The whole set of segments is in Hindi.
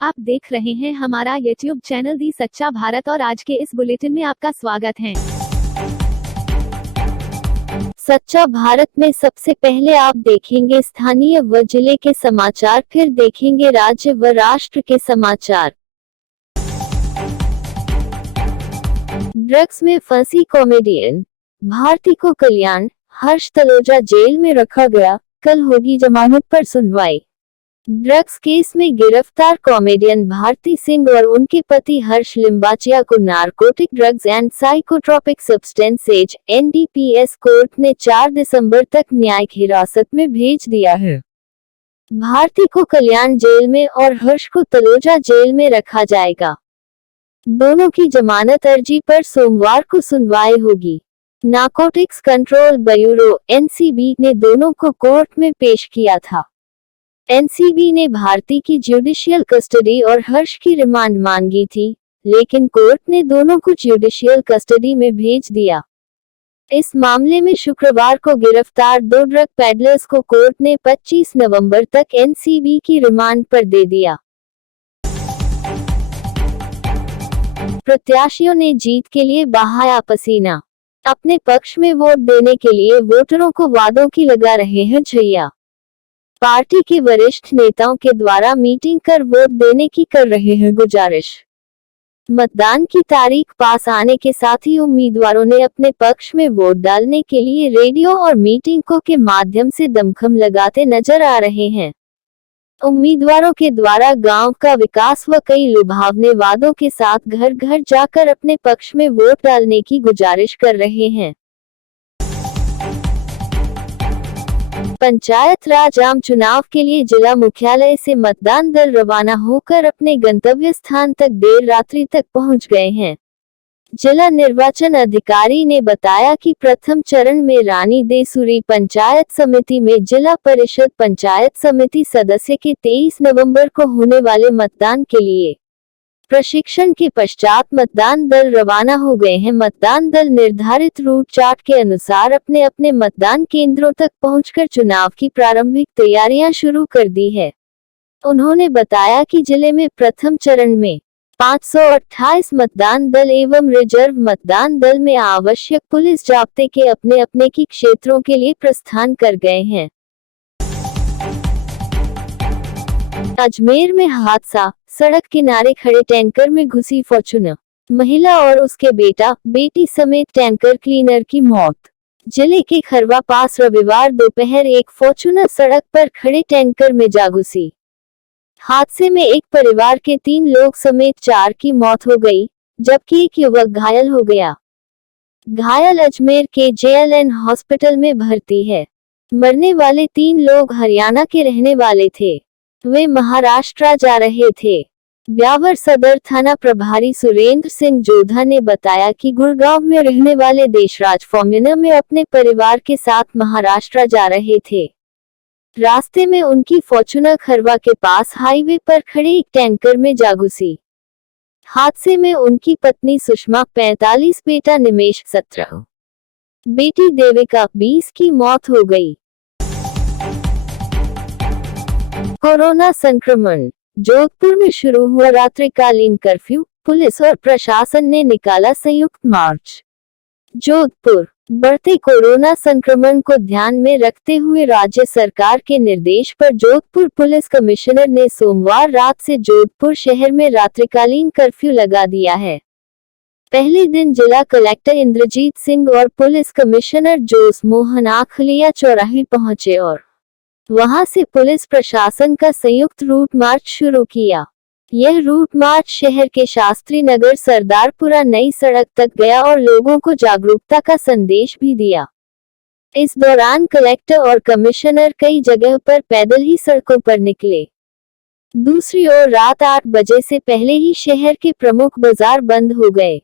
आप देख रहे हैं हमारा YouTube चैनल दी सच्चा भारत और आज के इस बुलेटिन में आपका स्वागत है। सच्चा भारत में सबसे पहले आप देखेंगे स्थानीय व जिले के समाचार, फिर देखेंगे राज्य व राष्ट्र के समाचार। ड्रग्स में फंसी कॉमेडियन भारती को कल्याण हर्ष तलोजा जेल में रखा गया, कल होगी जमानत पर सुनवाई। ड्रग्स केस में गिरफ्तार कॉमेडियन भारती सिंह और उनके पति हर्ष लिंबाचिया को narcotic drugs and psychotropic substances (NDPS) court ने 4 दिसंबर तक न्यायिक हिरासत में भेज दिया है। भारती को कल्याण जेल में और हर्ष को तलोजा जेल में रखा जाएगा। दोनों की जमानत अर्जी पर सोमवार को सुनवाई होगी। नारकोटिक्स कंट्रोल ब्यूरो (NCB) ने दोनों को कोर्ट में पेश किया था। NCB ने भारती की ज्युडिशियल कस्टडी और हर्ष की रिमांड मांगी थी, लेकिन कोर्ट ने दोनों को ज्युडिशियल कस्टडी में भेज दिया। इस मामले में शुक्रवार को गिरफ्तार 2 ड्रग पेडलर्स को कोर्ट ने 25 नवंबर तक NCB की रिमांड पर दे दिया। प्रत्याशियों ने जीत के लिए बहाया पसीना। अपने पक्ष में वोट देने के लिए वोटरों को वादों की लगा रहे हैं छैया। पार्टी के वरिष्ठ नेताओं के द्वारा मीटिंग कर वोट देने की कर रहे हैं गुजारिश। मतदान की तारीख पास आने के साथ ही उम्मीदवारों ने अपने पक्ष में वोट डालने के लिए रेडियो और मीटिंगों के माध्यम से दमखम लगाते नजर आ रहे हैं। उम्मीदवारों के द्वारा गांव का विकास व कई लुभावने वादों के साथ घर घर जाकर अपने पक्ष में वोट डालने की गुजारिश कर रहे हैं। पंचायत राज आम चुनाव के लिए जिला मुख्यालय से मतदान दल रवाना होकर अपने गंतव्य स्थान तक देर रात्रि तक पहुंच गए हैं। जिला निर्वाचन अधिकारी ने बताया कि प्रथम चरण में रानी देसुरी पंचायत समिति में जिला परिषद पंचायत समिति सदस्य के 23 नवंबर को होने वाले मतदान के लिए प्रशिक्षण के पश्चात मतदान दल रवाना हो गए हैं। मतदान दल निर्धारित रूट चार्ट के अनुसार अपने अपने मतदान केंद्रों तक पहुंचकर चुनाव की प्रारंभिक तैयारियां शुरू कर दी है। उन्होंने बताया कि जिले में प्रथम चरण में 528 मतदान दल एवं रिजर्व मतदान दल में आवश्यक पुलिस जाब्ते के अपने अपने की क्षेत्रों के लिए प्रस्थान कर गए हैं। अजमेर में हादसा, सड़क किनारे खड़े टैंकर में घुसी फॉर्च्यूनर, महिला और उसके बेटा बेटी समेत टैंकर क्लीनर की मौत। जिले के खरवा पास रविवार दोपहर एक फॉर्च्यूनर सड़क पर खड़े टैंकर में जा घुसी। हादसे में एक परिवार के 3 लोग समेत 4 की मौत हो गई, जबकि एक युवक घायल हो गया। घायल अजमेर के JLN हॉस्पिटल में भर्ती है। मरने वाले 3 लोग हरियाणा के रहने वाले थे। वे महाराष्ट्र जा रहे थे। ब्यावर सदर थाना प्रभारी सुरेंद्र सिंह जोधा ने बताया कि गुड़गांव में रहने वाले देशराज फॉर्च्यूनर में अपने परिवार के साथ महाराष्ट्र जा रहे थे। रास्ते में उनकी फॉर्च्यूनर खरवा के पास हाईवे पर खड़े एक टैंकर में जा घुसी। हादसे में उनकी पत्नी सुषमा 45, बेटा निमेश 17, बेटी देविका 20 की मौत हो गई। कोरोना संक्रमण, जोधपुर में शुरू हुआ रात्रिकालीन कर्फ्यू, पुलिस और प्रशासन ने निकाला संयुक्त मार्च। जोधपुर, बढ़ते कोरोना संक्रमण को ध्यान में रखते हुए राज्य सरकार के निर्देश पर जोधपुर पुलिस कमिश्नर ने सोमवार रात से जोधपुर शहर में रात्रिकालीन कर्फ्यू लगा दिया है। पहले दिन जिला कलेक्टर इंद्रजीत सिंह और पुलिस कमिश्नर जोस मोहन आखलिया चौराहे पहुंचे और वहां से पुलिस प्रशासन का संयुक्त रूट मार्च शुरू किया। यह रूट मार्च शहर के शास्त्री नगर सरदारपुरा नई सड़क तक गया और लोगों को जागरूकता का संदेश भी दिया। इस दौरान कलेक्टर और कमिश्नर कई जगह पर पैदल ही सड़कों पर निकले। दूसरी ओर रात 8 बजे से पहले ही शहर के प्रमुख बाजार बंद हो गए,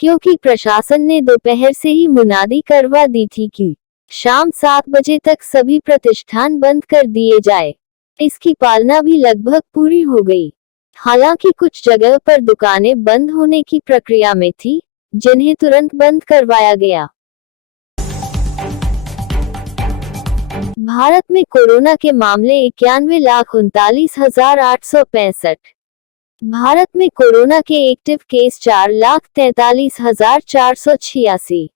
क्योंकि प्रशासन ने दोपहर से ही मुनादी करवा दी थी कि शाम 7 बजे तक सभी प्रतिष्ठान बंद कर दिए जाए। इसकी पालना भी लगभग पूरी हो गई। हालांकि कुछ जगह पर दुकानें बंद होने की प्रक्रिया में थी, जिन्हें तुरंत बंद करवाया गया। भारत में कोरोना के मामले 91,39,865। भारत में कोरोना के एक्टिव केस 4,43,486।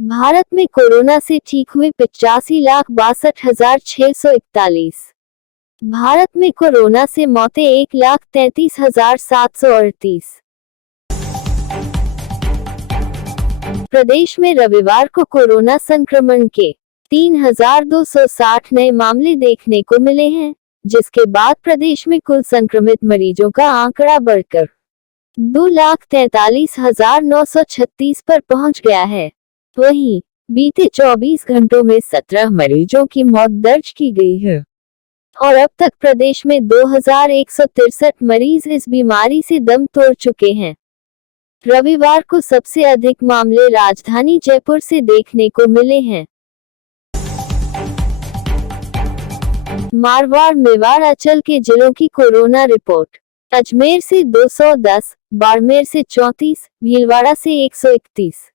भारत में कोरोना से ठीक हुए 85,62,641। भारत में कोरोना से मौतें 1,33,738। प्रदेश में रविवार को कोरोना संक्रमण के 3,260 नए मामले देखने को मिले हैं, जिसके बाद प्रदेश में कुल संक्रमित मरीजों का आंकड़ा बढ़कर 2,43,936 पर पहुंच गया है। वहीं बीते 24 घंटों में 17 मरीजों की मौत दर्ज की गई है और अब तक प्रदेश में 2,163 मरीज इस बीमारी से दम तोड़ चुके हैं। रविवार को सबसे अधिक मामले राजधानी जयपुर से देखने को मिले हैं। मारवाड़, मेवाड़, अंचल के जिलों की कोरोना रिपोर्ट। अजमेर से 210, बाड़मेर से 34, भीलवाड़ा से 131,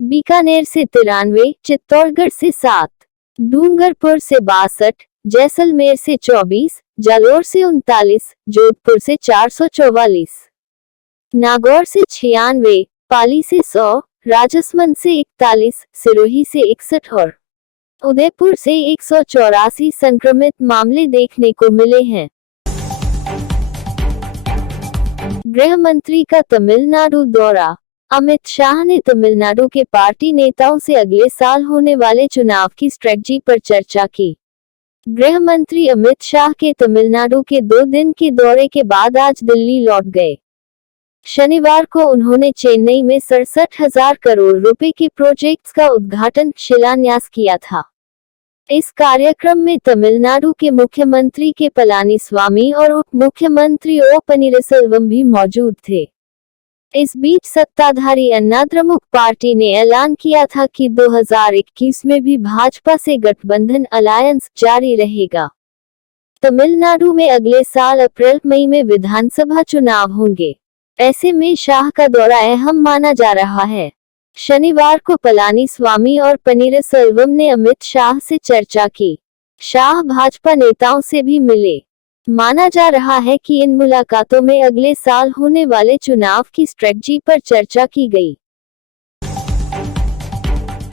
बीकानेर से 93, चित्तौड़गढ़ से 7, डूंगरपुर से 62, जैसलमेर से 24, जालोर से 39, जोधपुर से 444, नागौर से 96, पाली से 100, राजसमंद से 41, सिरोही से 61 और उदयपुर से 184 संक्रमित मामले देखने को मिले हैं। गृह मंत्री का तमिलनाडु दौरा। अमित शाह ने तमिलनाडु के पार्टी नेताओं से अगले साल होने वाले चुनाव की स्ट्रेटजी पर चर्चा की। गृह मंत्री अमित शाह के तमिलनाडु के 2 दिन के दौरे के बाद आज दिल्ली लौट गए। शनिवार को उन्होंने चेन्नई में 67,000 करोड़ रुपए के प्रोजेक्ट्स का उद्घाटन शिलान्यास किया था। इस कार्यक्रम में तमिलनाडु के मुख्यमंत्री के पलानीस्वामी और उप मुख्यमंत्री ओ पनीरसेल्वम भी मौजूद थे। इस बीच सत्ताधारी अन्ना द्रमुक पार्टी ने ऐलान किया था कि 2021 में भी भाजपा से गठबंधन अलायंस जारी रहेगा। तमिलनाडु में अगले साल अप्रैल-मई में विधानसभा चुनाव होंगे। ऐसे में शाह का दौरा अहम माना जा रहा है। शनिवार को पलानीस्वामी और पनीरसेल्वम ने अमित शाह से चर्चा की। शाह भाजपा नेताओं से भी मिले। माना जा रहा है कि इन मुलाकातों में अगले साल होने वाले चुनाव की स्ट्रेटजी पर चर्चा की गई।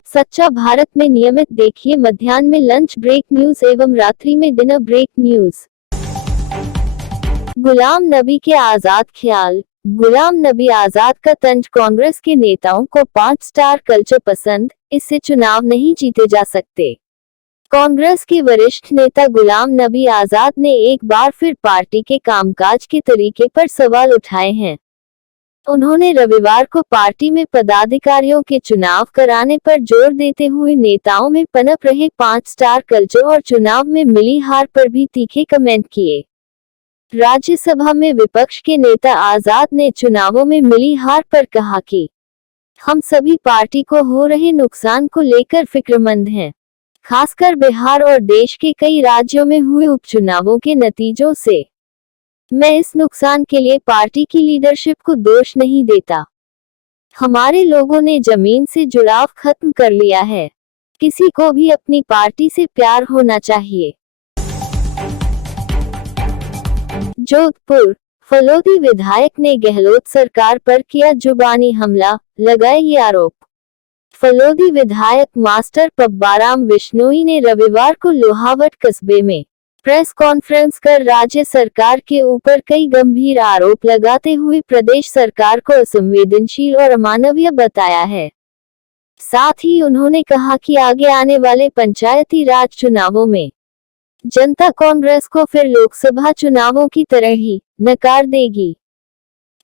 सच्चा भारत में नियमित देखिए मध्याह्न में लंच ब्रेक न्यूज एवं रात्रि में dinner break news. Ghulam Nabi के आजाद ख्याल। गुलाम नबी आजाद का तंज, कांग्रेस के नेताओं को 5 स्टार कल्चर पसंद, इससे चुनाव नहीं जीते जा सकते। कांग्रेस के वरिष्ठ नेता गुलाम नबी आजाद ने एक बार फिर पार्टी के कामकाज के तरीके पर सवाल उठाए हैं। उन्होंने रविवार को पार्टी में पदाधिकारियों के चुनाव कराने पर जोर देते हुए नेताओं में पनप रहे 5 स्टार कल्चर और चुनाव में मिली हार पर भी तीखे कमेंट किए। राज्यसभा में विपक्ष के नेता आजाद ने चुनावों में मिली हार पर कहा कि हम सभी पार्टी को हो रहे नुकसान को लेकर फिक्रमंद हैं, खासकर बिहार और देश के कई राज्यों में हुए उपचुनावों के नतीजों से। मैं इस नुकसान के लिए पार्टी की लीडरशिप को दोष नहीं देता। हमारे लोगों ने जमीन से जुड़ाव खत्म कर लिया है। किसी को भी अपनी पार्टी से प्यार होना चाहिए। जोधपुर, फलोदी विधायक ने गहलोत सरकार पर किया जुबानी हमला, लगाए ये आरोप। फलोदी विधायक मास्टर पब्बाराम विश्नोई ने रविवार को लोहावट कस्बे में प्रेस कॉन्फ्रेंस कर राज्य सरकार के ऊपर कई गंभीर आरोप लगाते हुए प्रदेश सरकार को असंवेदनशील और अमानवीय बताया है। साथ ही उन्होंने कहा कि आगे आने वाले पंचायती राज चुनावों में जनता कांग्रेस को फिर लोकसभा चुनावों की तरह ही नकार देगी।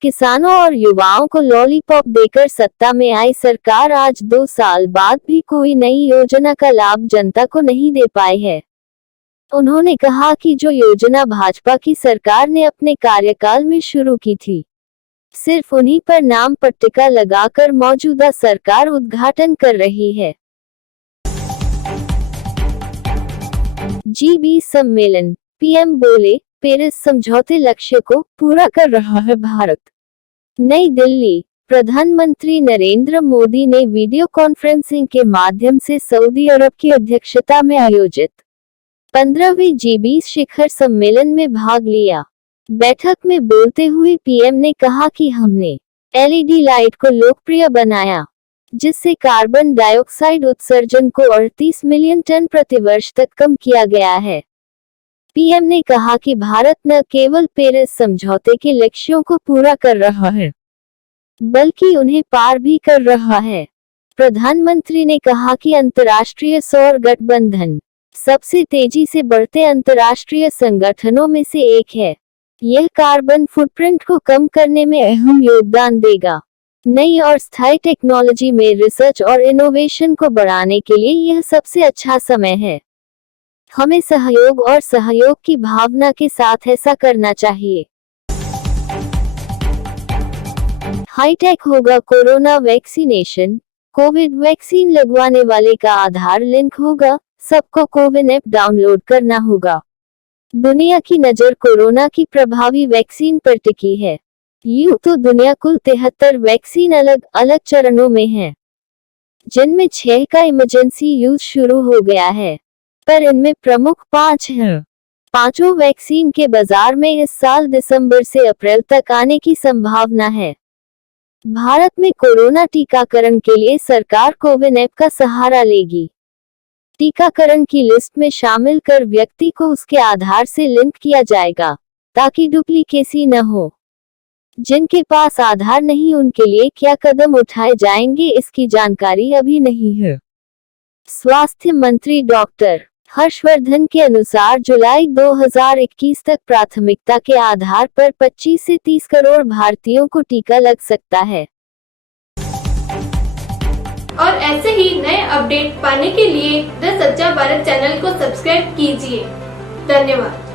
किसानों और युवाओं को लॉलीपॉप देकर सत्ता में आई सरकार आज 2 साल बाद भी कोई नई योजना का लाभ जनता को नहीं दे पाई है। उन्होंने कहा कि जो योजना भाजपा की सरकार ने अपने कार्यकाल में शुरू की थी, सिर्फ उन्हीं पर नाम पट्टिका लगाकर मौजूदा सरकार उद्घाटन कर रही है। G20 सम्मेलन, पीएम बोले, पेरिस समझौते लक्ष्य को पूरा कर रहा है भारत। नई दिल्ली, प्रधानमंत्री नरेंद्र मोदी ने वीडियो कॉन्फ्रेंसिंग के माध्यम से सऊदी अरब की अध्यक्षता में आयोजित 15वीं G20 शिखर सम्मेलन में भाग लिया। बैठक में बोलते हुए पीएम ने कहा कि हमने LED लाइट को लोकप्रिय बनाया, जिससे कार्बन डाइऑक्साइड उत्सर्जन को 38 मिलियन टन प्रतिवर्ष तक कम किया गया है। पीएम ने कहा कि भारत न केवल पेरिस समझौते के लक्ष्यों को पूरा कर रहा है, बल्कि उन्हें पार भी कर रहा है। प्रधानमंत्री ने कहा कि अंतर्राष्ट्रीय सौर गठबंधन सबसे तेजी से बढ़ते अंतर्राष्ट्रीय संगठनों में से एक है। यह कार्बन फुटप्रिंट को कम करने में अहम योगदान देगा। नई और स्थायी टेक्नोलॉजी में रिसर्च और इनोवेशन को बढ़ाने के लिए यह सबसे अच्छा समय है। हमें सहयोग और सहयोग की भावना के साथ ऐसा करना चाहिए। हाईटेक होगा कोरोना वैक्सीनेशन। कोविड वैक्सीन लगवाने वाले का आधार लिंक होगा। सबको कोविन ऐप डाउनलोड करना होगा। दुनिया की नजर कोरोना की प्रभावी वैक्सीन पर टिकी है। यूं तो दुनिया कुल 73 वैक्सीन अलग अलग चरणों में है, जिनमें 6 का इमरजेंसी यूज शुरू हो गया है, पर इनमें प्रमुख 5 हैं। पांचों वैक्सीन के बाजार में इस साल दिसंबर से अप्रैल तक आने की संभावना है। भारत में कोरोना टीकाकरण के लिए सरकार कोविन ऐप का सहारा लेगी। टीकाकरण की लिस्ट में शामिल कर व्यक्ति को उसके आधार से लिंक किया जाएगा, ताकि डुप्लीकेसी न हो। जिनके पास आधार नहीं उनके लिए क्या कदम उठाए जाएंगे, इसकी जानकारी अभी नहीं है। स्वास्थ्य मंत्री डॉक्टर हर्षवर्धन के अनुसार जुलाई 2021 तक प्राथमिकता के आधार पर 25 से 30 करोड़ भारतीयों को टीका लग सकता है। और ऐसे ही नए अपडेट पाने के लिए द सच्चा भारत चैनल को सब्सक्राइब कीजिए। धन्यवाद।